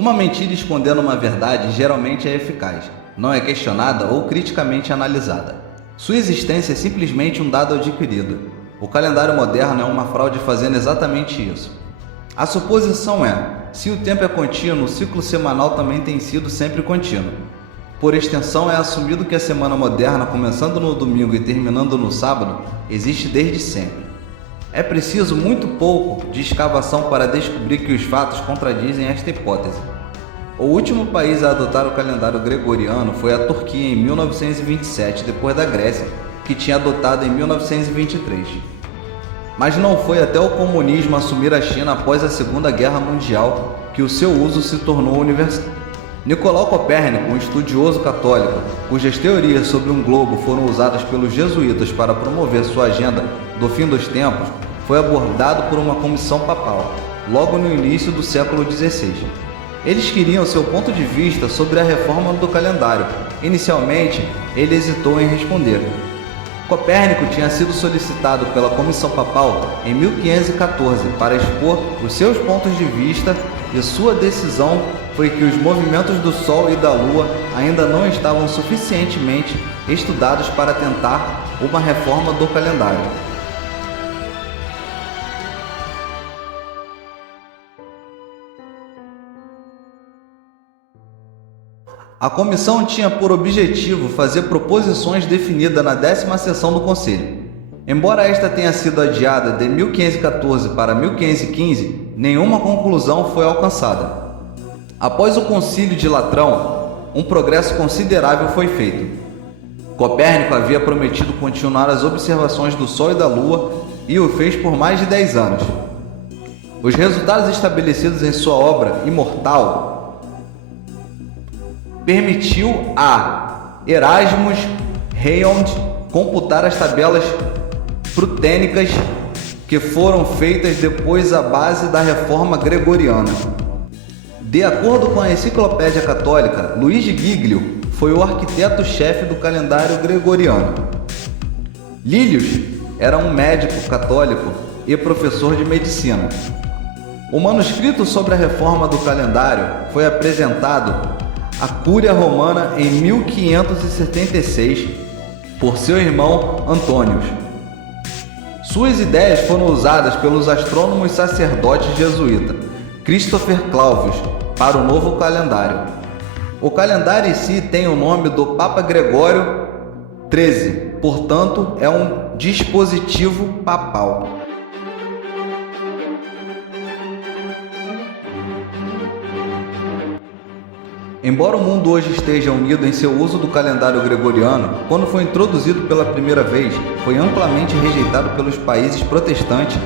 Uma mentira escondendo uma verdade geralmente é eficaz, não é questionada ou criticamente analisada. Sua existência é simplesmente um dado adquirido. O calendário moderno é uma fraude fazendo exatamente isso. A suposição é: se o tempo é contínuo, o ciclo semanal também tem sido sempre contínuo. Por extensão, é assumido que a semana moderna, começando no domingo e terminando no sábado, existe desde sempre. É preciso muito pouco de escavação para descobrir que os fatos contradizem esta hipótese. O último país a adotar o calendário gregoriano foi a Turquia em 1927, depois da Grécia, que tinha adotado em 1923. Mas não foi até o comunismo assumir a China após a Segunda Guerra Mundial que o seu uso se tornou universal. Nicolau Copérnico, um estudioso católico, cujas teorias sobre um globo foram usadas pelos jesuítas para promover sua agenda do fim dos tempos, foi abordado por uma comissão papal, logo no início do século XVI. Eles queriam seu ponto de vista sobre a reforma do calendário. Inicialmente, ele hesitou em responder. Copérnico tinha sido solicitado pela comissão papal em 1514 para expor os seus pontos de vista, e sua decisão foi que os movimentos do Sol e da Lua ainda não estavam suficientemente estudados para tentar uma reforma do calendário. A comissão tinha por objetivo fazer proposições definidas na 10ª sessão do Conselho. Embora esta tenha sido adiada de 1514 para 1515, nenhuma conclusão foi alcançada. Após o Concílio de Latrão, um progresso considerável foi feito. Copérnico havia prometido continuar as observações do Sol e da Lua e o fez por mais de 10 anos. Os resultados estabelecidos em sua obra imortal permitiu a Erasmus Reyond computar as tabelas prutênicas que foram feitas depois à base da reforma gregoriana. De acordo com a Enciclopédia Católica, Luigi Giglio foi o arquiteto-chefe do calendário gregoriano. Lilius era um médico católico e professor de medicina. O manuscrito sobre a reforma do calendário foi apresentado à Cúria Romana em 1576 por seu irmão Antônios. Suas ideias foram usadas pelos astrônomos sacerdotes jesuítas Christopher Clavius para o novo calendário. O calendário em si tem o nome do Papa Gregório XIII, portanto é um dispositivo papal. Embora o mundo hoje esteja unido em seu uso do calendário gregoriano, quando foi introduzido pela primeira vez, foi amplamente rejeitado pelos países protestantes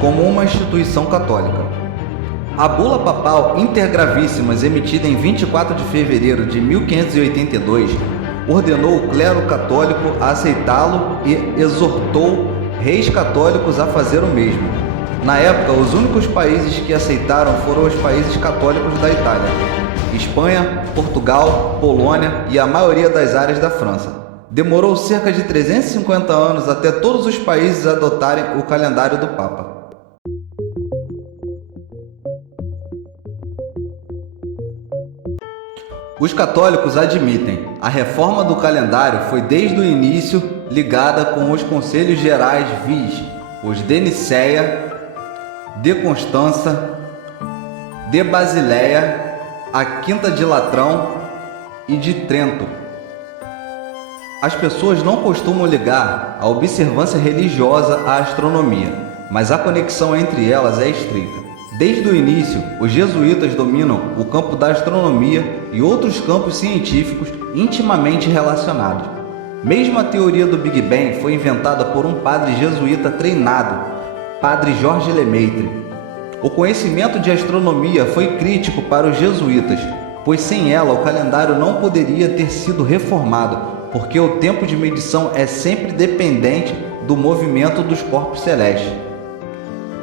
como uma instituição católica. A bula papal Intergravíssimas, emitida em 24 de fevereiro de 1582, ordenou o clero católico a aceitá-lo e exortou reis católicos a fazer o mesmo. Na época, os únicos países que aceitaram foram os países católicos da Itália, Espanha, Portugal, Polônia e a maioria das áreas da França. Demorou cerca de 350 anos até todos os países adotarem o calendário do Papa. Os católicos admitem, a reforma do calendário foi desde o início ligada com os Conselhos Gerais vis, os de Nicéia, de Constança, de Basileia, a Quinta de Latrão e de Trento. As pessoas não costumam ligar a observância religiosa à astronomia, mas a conexão entre elas é estreita. Desde o início, os jesuítas dominam o campo da astronomia e outros campos científicos intimamente relacionados. Mesmo a teoria do Big Bang foi inventada por um padre jesuíta treinado, Padre Jorge Lemaitre. O conhecimento de astronomia foi crítico para os jesuítas, pois sem ela o calendário não poderia ter sido reformado, porque o tempo de medição é sempre dependente do movimento dos corpos celestes.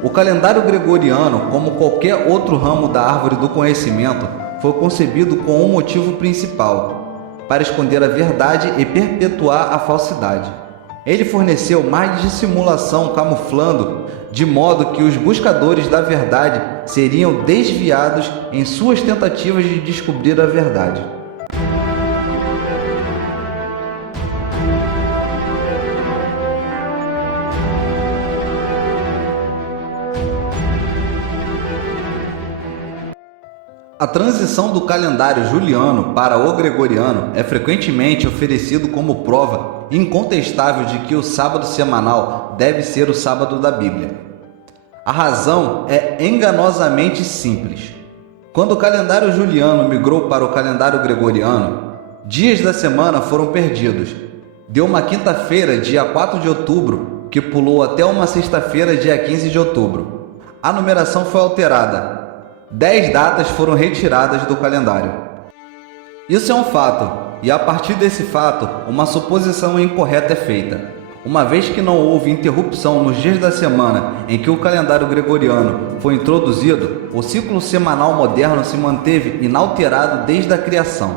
O calendário gregoriano, como qualquer outro ramo da árvore do conhecimento, foi concebido com um motivo principal: para esconder a verdade e perpetuar a falsidade. Ele forneceu mais dissimulação camuflando, de modo que os buscadores da verdade seriam desviados em suas tentativas de descobrir a verdade. A transição do calendário juliano para o gregoriano é frequentemente oferecido como prova incontestável de que o sábado semanal deve ser o sábado da Bíblia. A razão é enganosamente simples. Quando o calendário juliano migrou para o calendário gregoriano, dias da semana foram perdidos. Deu uma quinta-feira, dia 4 de outubro, que pulou até uma sexta-feira, dia 15 de outubro. A numeração foi alterada. 10 datas foram retiradas do calendário. Isso é um fato, e a partir desse fato, uma suposição incorreta é feita. Uma vez que não houve interrupção nos dias da semana em que o calendário gregoriano foi introduzido, o ciclo semanal moderno se manteve inalterado desde a criação.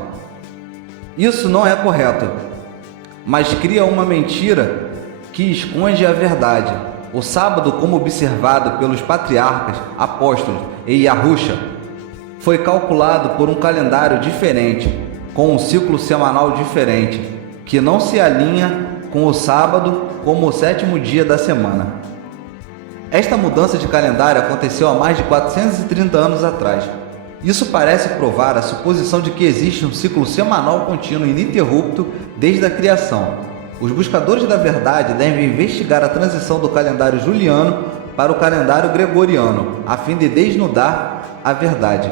Isso não é correto, mas cria uma mentira que esconde a verdade. O sábado, como observado pelos patriarcas, apóstolos e Yahusha, foi calculado por um calendário diferente, com um ciclo semanal diferente, que não se alinha com o sábado como o sétimo dia da semana. Esta mudança de calendário aconteceu há mais de 430 anos atrás. Isso parece provar a suposição de que existe um ciclo semanal contínuo e ininterrupto desde a criação. Os buscadores da verdade devem investigar a transição do calendário juliano para o calendário gregoriano, a fim de desnudar a verdade.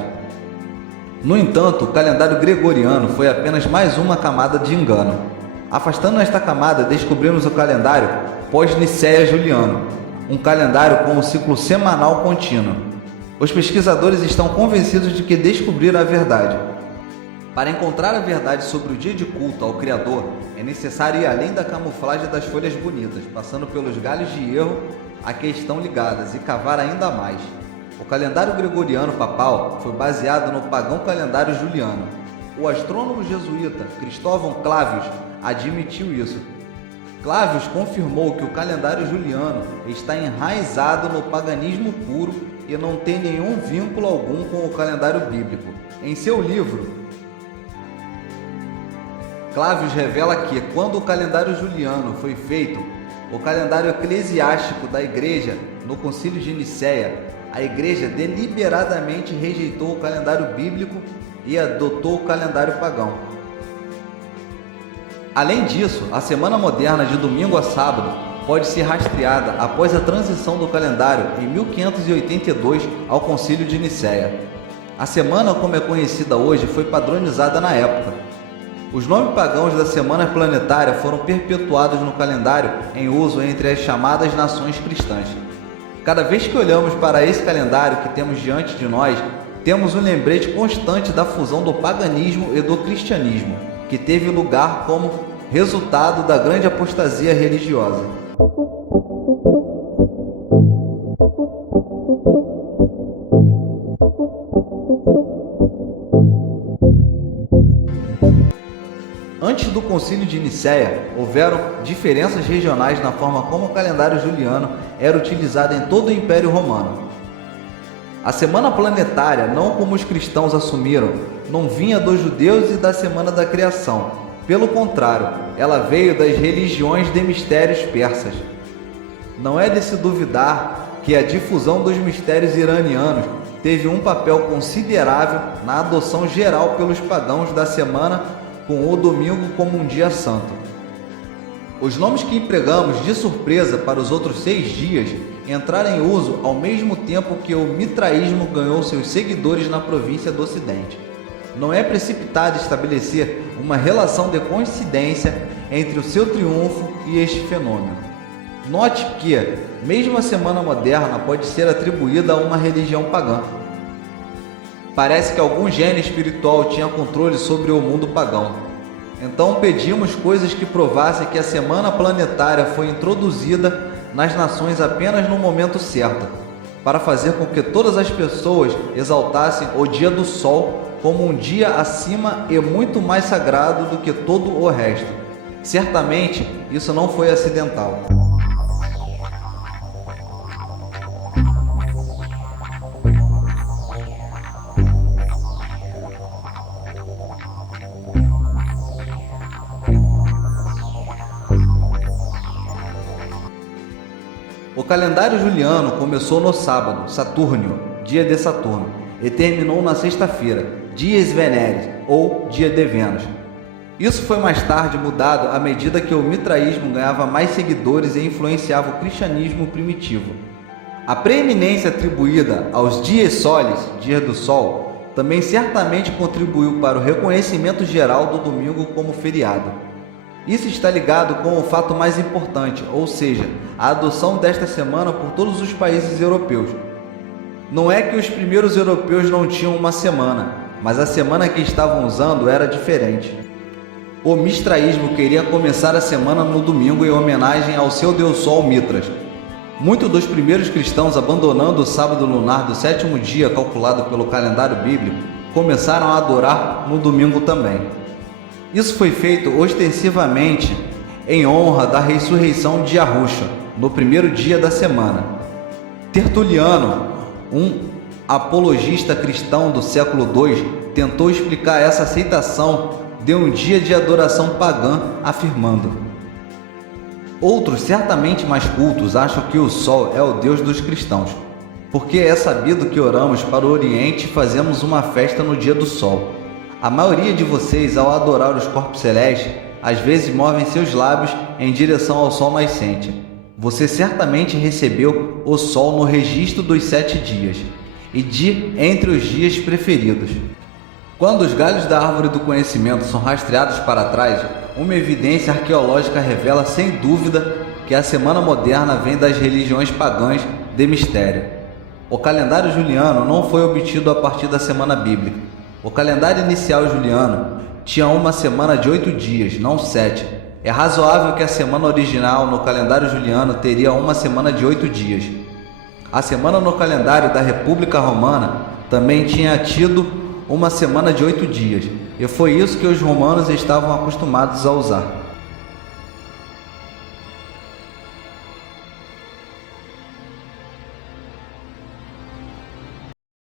No entanto, o calendário gregoriano foi apenas mais uma camada de engano. Afastando esta camada, descobrimos o calendário pós-Nicéia Juliano, um calendário com um ciclo semanal contínuo. Os pesquisadores estão convencidos de que descobriram a verdade. Para encontrar a verdade sobre o dia de culto ao Criador, é necessário ir além da camuflagem das folhas bonitas, passando pelos galhos de erro a que estão ligadas e cavar ainda mais. O calendário gregoriano papal foi baseado no pagão calendário juliano. O astrônomo jesuíta Cristóvão Clavius admitiu isso. Clavius confirmou que o calendário juliano está enraizado no paganismo puro e não tem nenhum vínculo algum com o calendário bíblico. Em seu livro, Clavius revela que, quando o calendário juliano foi feito, o calendário eclesiástico da Igreja no Concílio de Nicéia, a Igreja deliberadamente rejeitou o calendário bíblico e adotou o calendário pagão. Além disso, a semana moderna de domingo a sábado pode ser rastreada após a transição do calendário em 1582 ao Concílio de Nicéia. A semana, como é conhecida hoje, foi padronizada na época. Os nomes pagãos da semana planetária foram perpetuados no calendário em uso entre as chamadas nações cristãs. Cada vez que olhamos para esse calendário que temos diante de nós, temos um lembrete constante da fusão do paganismo e do cristianismo, que teve lugar como resultado da grande apostasia religiosa. Antes do Concílio de Nicéia, houveram diferenças regionais na forma como o calendário juliano era utilizado em todo o Império Romano. A semana planetária, não como os cristãos assumiram, não vinha dos judeus e da semana da criação. Pelo contrário, ela veio das religiões de mistérios persas. Não é de se duvidar que a difusão dos mistérios iranianos teve um papel considerável na adoção geral pelos pagãos da semana com o domingo como um dia santo. Os nomes que empregamos de surpresa para os outros 6 dias entraram em uso ao mesmo tempo que o mitraísmo ganhou seus seguidores na província do Ocidente. Não é precipitado estabelecer uma relação de coincidência entre o seu triunfo e este fenômeno. Note que, mesmo a semana moderna pode ser atribuída a uma religião pagã. Parece que algum gênio espiritual tinha controle sobre o mundo pagão. Então pedimos coisas que provassem que a semana planetária foi introduzida nas nações apenas no momento certo, para fazer com que todas as pessoas exaltassem o dia do sol como um dia acima e muito mais sagrado do que todo o resto. Certamente, isso não foi acidental. O calendário juliano começou no sábado, Saturnio, dia de Saturno, e terminou na sexta-feira, Dies Veneris, ou dia de Vênus. Isso foi mais tarde mudado à medida que o mitraísmo ganhava mais seguidores e influenciava o cristianismo primitivo. A preeminência atribuída aos dies solis, dia do sol, também certamente contribuiu para o reconhecimento geral do domingo como feriado. Isso está ligado com o fato mais importante, ou seja, a adoção desta semana por todos os países europeus. Não é que os primeiros europeus não tinham uma semana, mas a semana que estavam usando era diferente. O mistraísmo queria começar a semana no domingo em homenagem ao seu deus Sol Mitras. Muitos dos primeiros cristãos, abandonando o sábado lunar do sétimo dia calculado pelo calendário bíblico, começaram a adorar no domingo também. Isso foi feito ostensivamente em honra da ressurreição de Yahusha, no primeiro dia da semana. Tertuliano, um apologista cristão do século II, tentou explicar essa aceitação de um dia de adoração pagã, afirmando: outros, certamente mais cultos, acham que o Sol é o Deus dos cristãos, porque é sabido que oramos para o Oriente e fazemos uma festa no dia do Sol. A maioria de vocês, ao adorar os corpos celestes, às vezes movem seus lábios em direção ao sol nascente. Você certamente recebeu o sol no registro dos 7 dias, e de entre os dias preferidos. Quando os galhos da árvore do conhecimento são rastreados para trás, uma evidência arqueológica revela sem dúvida que a semana moderna vem das religiões pagãs de mistério. O calendário juliano não foi obtido a partir da semana bíblica. O calendário inicial juliano tinha uma semana de 8 dias, não 7. É razoável que a semana original no calendário juliano teria uma semana de 8 dias. A semana no calendário da República Romana também tinha tido uma semana de 8 dias, e foi isso que os romanos estavam acostumados a usar.